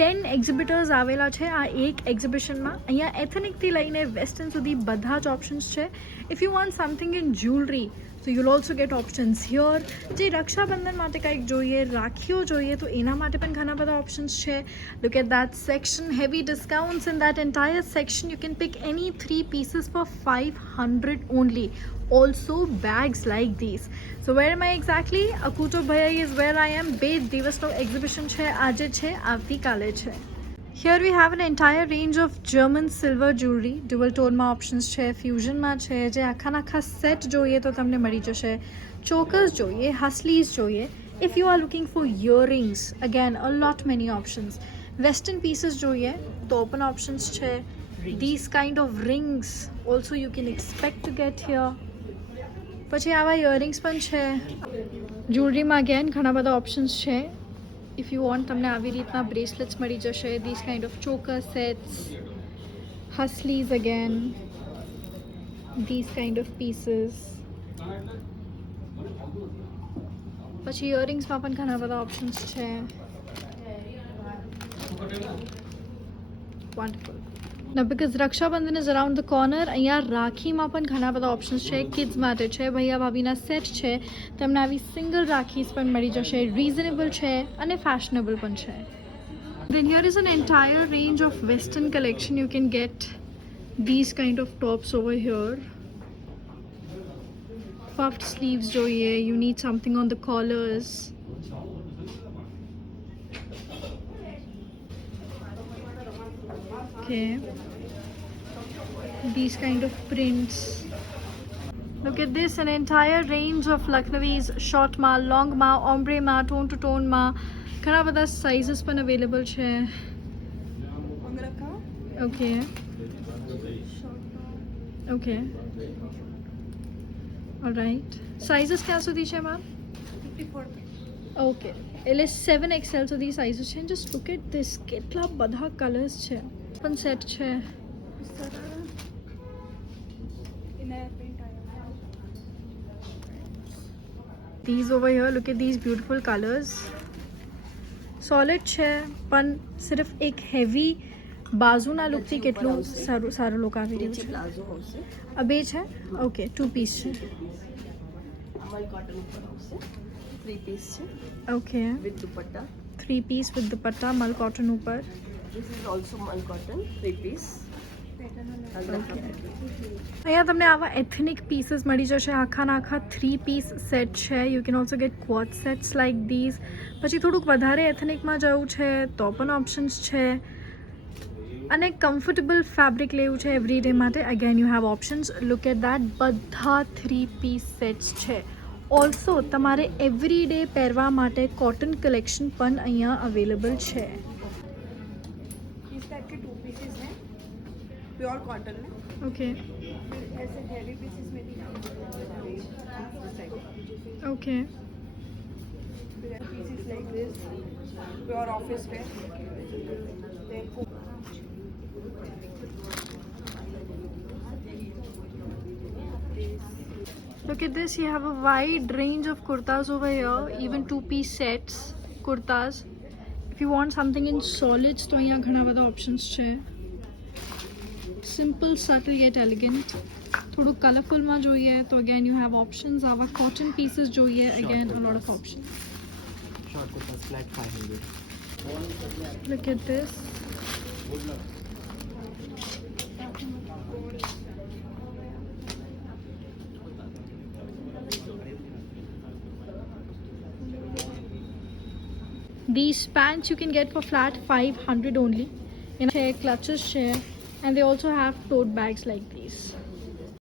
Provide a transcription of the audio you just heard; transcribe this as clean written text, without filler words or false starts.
10 એક્ઝિબિટર્સ આવેલા છે આ એક એક્ઝિબિશનમાં. અહીંયા એથનિકથી લઈને વેસ્ટર્ન સુધી બધા જ ઓપ્શન્સ છે. If you want something in jewellery તો you will also get options here. જે રક્ષાબંધન માટે કંઈક જોઈએ, રાખીઓ જોઈએ તો એના માટે પણ ઘણા બધા ઓપ્શન્સ છે. Look at that section, heavy discounts in that entire section. You can pick any 3 pieces for 500 only. Also bags like these. So where am I exactly? Akuto Bhai is where I am. 2 દિવસનો એક્ઝિબિશન છે. આજે છે, આવતીકાલે છે. Here we have an entire range of German silver jewelry. Dual tone માં ઓપ્શન્સ છે, ફ્યુઝનમાં છે. જે આખા સેટ જોઈએ તો તમને મળી જશે. ચોકર્સ જોઈએ, હસલીઝ જોઈએ. If you are looking for earrings, again a lot many options. Western pieces જોઈએ તો પણ ઓપ્શન્સ છે. These kind of rings also you can expect to get here. પછી આવા ઇયરિંગ્સ પણ છે. જ્વેલરીમાં અગેન ઘણા બધા ઓપ્શન્સ છે. ઇફ યુ વોન્ટ તમને આવી રીતના બ્રેસલેટ્સ મળી જશે. This kind of choker sets, haslis again, this kind of pieces. પછી ઇયરિંગ્સમાં પણ ઘણા બધા ઓપ્શન્સ છે. Wonderful. Now because Raksha Bandhan is around the corner, અહીંયા રાખીમાં પણ ઘણા બધા ઓપ્શન્સ છે. કિડ્સ માટે છે, ભૈયા ભાભીના સેટ છે. તમને આવી સિંગલ રાખીસ પણ મળી જશે. રીઝનેબલ છે અને ફેશનેબલ પણ છે. Then here is an entire range of western collection. You can get these kind of tops over here. Puffed sleeves જોઈએ, you need something on the collars. Okay, these kind of prints. Look at this, an entire range of Lucknowi's short ma, long ma, ombre ma, tone to tone ma. ઘણા બધા sizes પણ available છે. Okay. Okay. All right. Sizes ક્યાં સુધી છે મેમ? 54. Okay. એટલે 7XL સુધી sizes છે. Just look at this. કેટલા બધા કલર્સ છે. પણ સેટ છે. These over here, look at these beautiful colors. Solid છે પણ સિર્ફ એક હેવી બાજુના લુકથી કેટલું સારું લુક આવી રહ્યું છે. આ બે છે. ઓકે, 2 પીસ છે. थ्री पीस છે. Okay, with dupatta. 3 piece with dupatta, મલ કોટન ઉપર. This is also mul cotton, 3 piece. અહીંયા તમને આવા એથનિક પીસીસ મળી જશે. આખા 3 પીસ સેટ છે. You can also get quad sets like these. પછી થોડુંક વધારે એથનિકમાં જવું છે તો પણ ઓપ્શન્સ છે. અને કમ્ફર્ટેબલ ફેબ્રિક લેવું છે એવરી ડે માટે, again you have options. Look at that, બધા 3 પીસ સેટ્સ છે. ઓલ્સો તમારે એવરી ડે પહેરવા માટે કોટન કલેક્શન પણ અહીંયા અવેલેબલ છે. इस टाइप के 2 पीसेस हैं, प्योर कॉटन में. ઓકે. फिर ऐसे हैवी पीसेस में भी इस टाइप. ઓકે. फिर pieces like this, pure office wear. Then Look at this, you have a wide range of kurtas over here, even 2-piece sets kurtas. If you want something in solids તો અહીંયા ઘણા બધા options છે. Simple, subtle yet elegant. થોડું કલરફુલમાં જોઈએ તો again you have options. આવા કોટન પીસીસ જોઈએ, again a lot of options. Short kurtas flat 500. Look at this. These pants you can get for flat 500 only. In clutches share, and they also have tote bags like these.